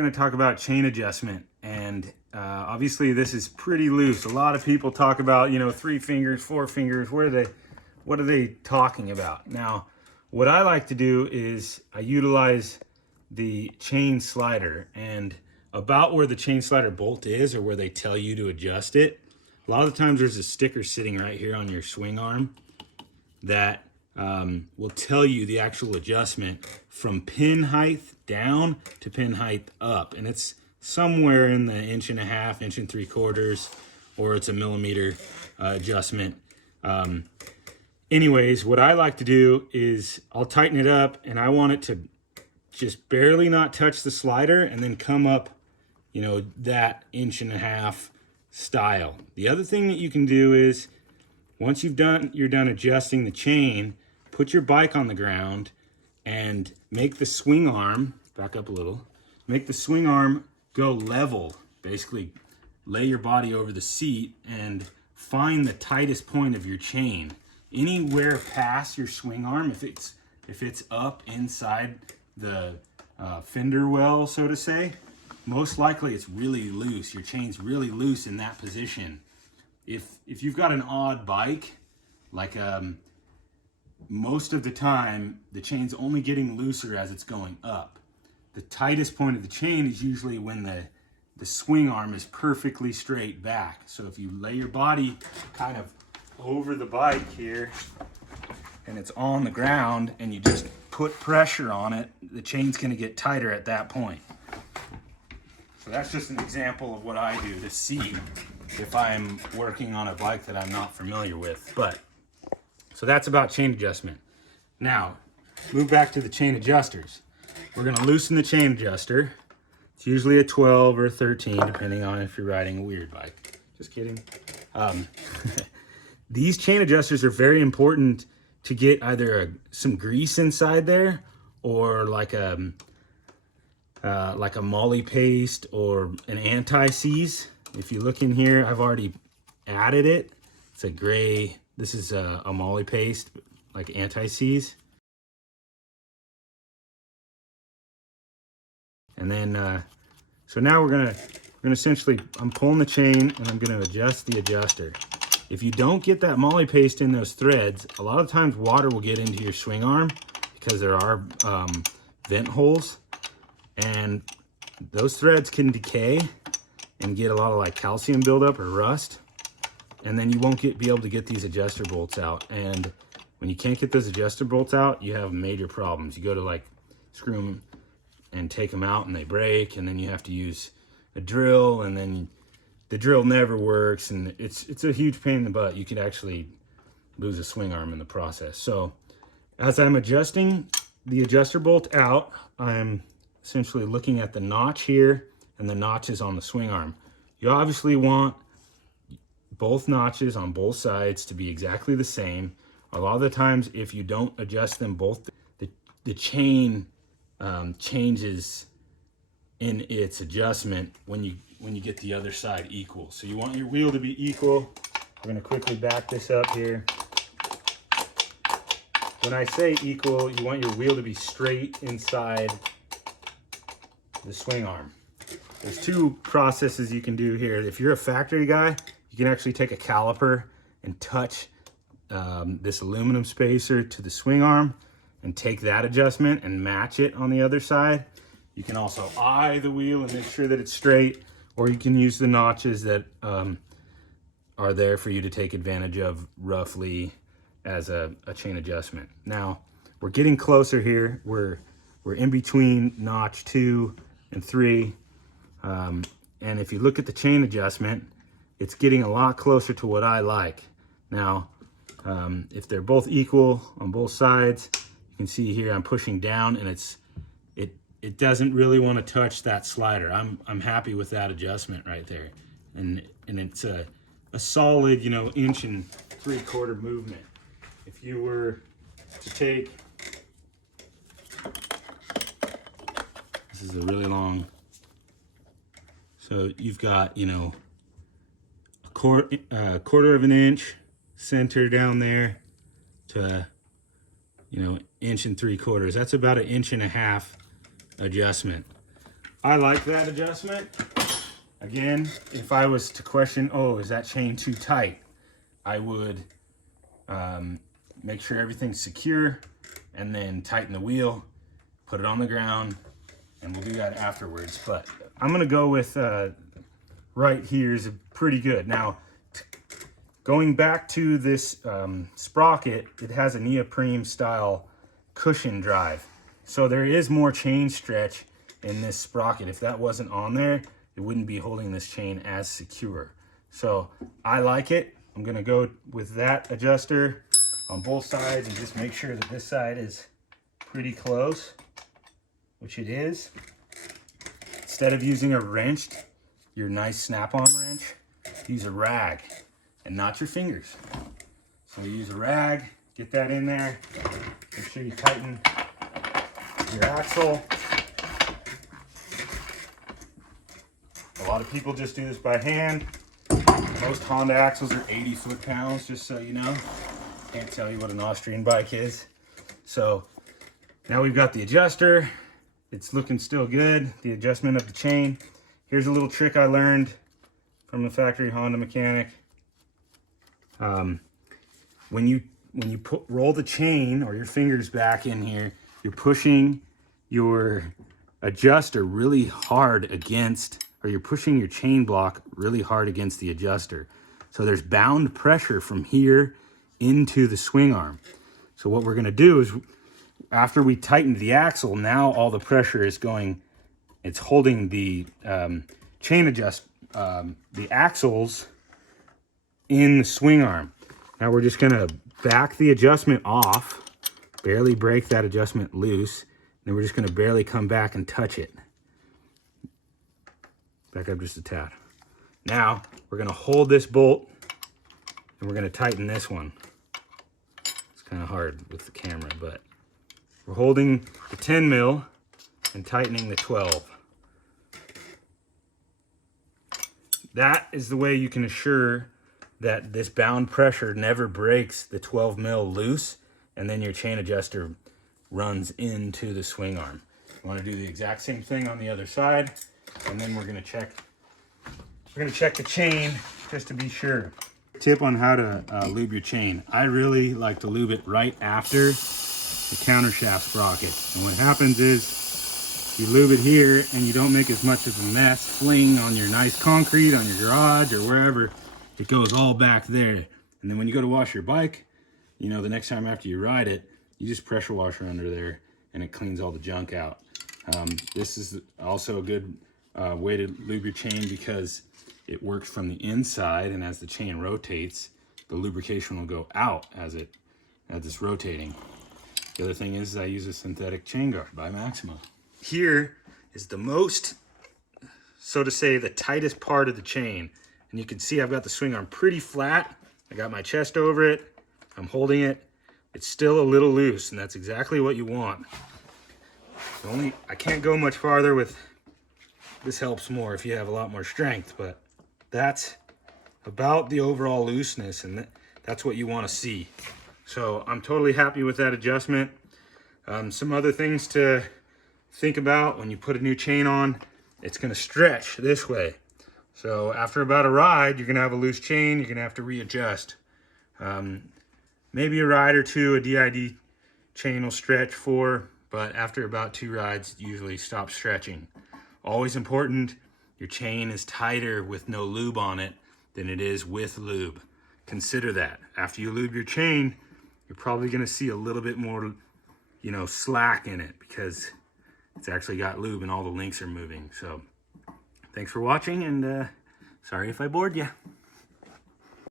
Going to talk about chain adjustment, and obviously this is pretty loose. A lot of people talk about, 3 fingers, 4 fingers. What are they talking about? Now, what I like to do is I utilize the chain slider, and about where the chain slider bolt is, or where they tell you to adjust it. A lot of the times there's a sticker sitting right here on your swing arm that will tell you the actual adjustment from pin height down to pin height up, and it's somewhere in the 1.5 inches, 1.75 inches, or it's a millimeter adjustment. Anyways, what I like to do is I'll tighten it up, and I want it to just barely not touch the slider and then come up, that 1.5 inch style. The other thing that you can do is, once you're done adjusting the chain, put your bike on the ground and make the swing arm, back up a little, make the swing arm go level. Basically, lay your body over the seat and find the tightest point of your chain. Anywhere past your swing arm, if it's up inside the fender well, so to say, most likely it's really loose. Your chain's really loose in that position. If you've got an odd bike, like most of the time the chain's only getting looser as it's going up. The tightest point of the chain is usually when the swing arm is perfectly straight back. So if you lay your body kind of over the bike here and it's on the ground and you just put pressure on it, the chain's going to get tighter at that point. So that's just an example of what I do to see if I'm working on a bike that I'm not familiar with. So that's about chain adjustment. Now, move back to the chain adjusters. We're gonna loosen the chain adjuster. It's usually a 12 or a 13, depending on if you're riding a weird bike. Just kidding. These chain adjusters are very important to get either some grease inside there, or like a molly paste or an anti-seize. If you look in here, I've already added it. It's a gray, this is a molly paste, like anti-seize. And then, so now we're gonna essentially, I'm pulling the chain and I'm gonna adjust the adjuster. If you don't get that molly paste in those threads, a lot of times water will get into your swing arm because there are vent holes, and those threads can decay and get a lot of like calcium buildup or rust, and then you won't be able to get these adjuster bolts out. And when you can't get those adjuster bolts out, you have major problems. You go to like screw them and take them out and they break, and then you have to use a drill, and then the drill never works, and it's a huge pain in the butt. You could actually lose a swing arm in the process. So as I'm adjusting the adjuster bolt out, I'm essentially looking at the notch here and the notches on the swing arm. You obviously want both notches on both sides to be exactly the same. A lot of the times, if you don't adjust them both, the chain changes in its adjustment when you get the other side equal. So you want your wheel to be equal. We're gonna quickly back this up here. When I say equal, you want your wheel to be straight inside the swing arm. There's 2 processes you can do here. If you're a factory guy, you can actually take a caliper and touch this aluminum spacer to the swing arm and take that adjustment and match it on the other side. You can also eye the wheel and make sure that it's straight, or you can use the notches that are there for you to take advantage of roughly as a chain adjustment. Now, we're getting closer here. We're in between notch 2 and 3. And if you look at the chain adjustment, it's getting a lot closer to what I like. Now, if they're both equal on both sides, you can see here I'm pushing down, and it doesn't really want to touch that slider. I'm happy with that adjustment right there, and it's a solid 1 3/4 inch movement. If you were to take, this is a really long. So you've got, a quarter of an inch center down there to, 1 3/4 inches. That's about 1.5 inch adjustment. I like that adjustment. Again, if I was to question, oh, is that chain too tight? I would make sure everything's secure and then tighten the wheel, put it on the ground, and we'll do that afterwards. But I'm gonna go with right here is pretty good. Now, going back to this sprocket, it has a neoprene style cushion drive. So there is more chain stretch in this sprocket. If that wasn't on there, it wouldn't be holding this chain as secure. So I like it. I'm gonna go with that adjuster on both sides and just make sure that this side is pretty close, which it is. Instead of using a wrench, your nice snap-on wrench, use a rag and not your fingers. So you use a rag, get that in there, make sure you tighten your axle. A lot of people just do this by hand. Most Honda axles are 80 foot-pounds, just so you know. Can't tell you what an Austrian bike is. So now we've got the adjuster. It's looking still good. The adjustment of the chain. Here's a little trick I learned from a factory Honda mechanic. When you roll the chain or your fingers back in here, you're pushing your adjuster really hard against, or you're pushing your chain block really hard against the adjuster. So there's bound pressure from here into the swing arm. So what we're gonna do is, after we tighten the axle, now all the pressure is going, it's holding the the axles in the swing arm. Now we're just gonna back the adjustment off, barely break that adjustment loose, then we're just gonna barely come back and touch it. Back up just a tad. Now we're gonna hold this bolt and we're gonna tighten this one. It's kind of hard with the camera, but we're holding the 10 mil and tightening the 12. That is the way you can assure that this bound pressure never breaks the 12 mil loose, and then your chain adjuster runs into the swing arm. You want to do the exact same thing on the other side, and then we're going to check the chain just to be sure. Tip on how to lube your chain. I really like to lube it right after the countershaft sprocket. And what happens is you lube it here and you don't make as much of a mess fling on your nice concrete, on your garage or wherever. It goes all back there. And then when you go to wash your bike, you know, the next time after you ride it, you just pressure washer under there and it cleans all the junk out. This is also a good way to lube your chain because it works from the inside, and as the chain rotates, the lubrication will go out as it's rotating. The other thing is I use a synthetic chain guard by Maxima. Here is the most, so to say, the tightest part of the chain. And you can see I've got the swing arm pretty flat. I got my chest over it. I'm holding it. It's still a little loose, and that's exactly what you want. I can't go much farther with, this helps more if you have a lot more strength, but that's about the overall looseness, and that's what you want to see. So I'm totally happy with that adjustment. Some other things to think about when you put a new chain on, it's going to stretch this way. So after about a ride, you're going to have a loose chain, you're going to have to readjust. Maybe a ride or two, a d.i.d. chain will stretch for, but after about 2 rides, it usually stops stretching. Always important, your chain is tighter with no lube on it than it is with lube. Consider that. After you lube your chain, you're probably going to see a little bit more, you know, slack in it because it's actually got lube and all the links are moving. So thanks for watching, and sorry if I bored you.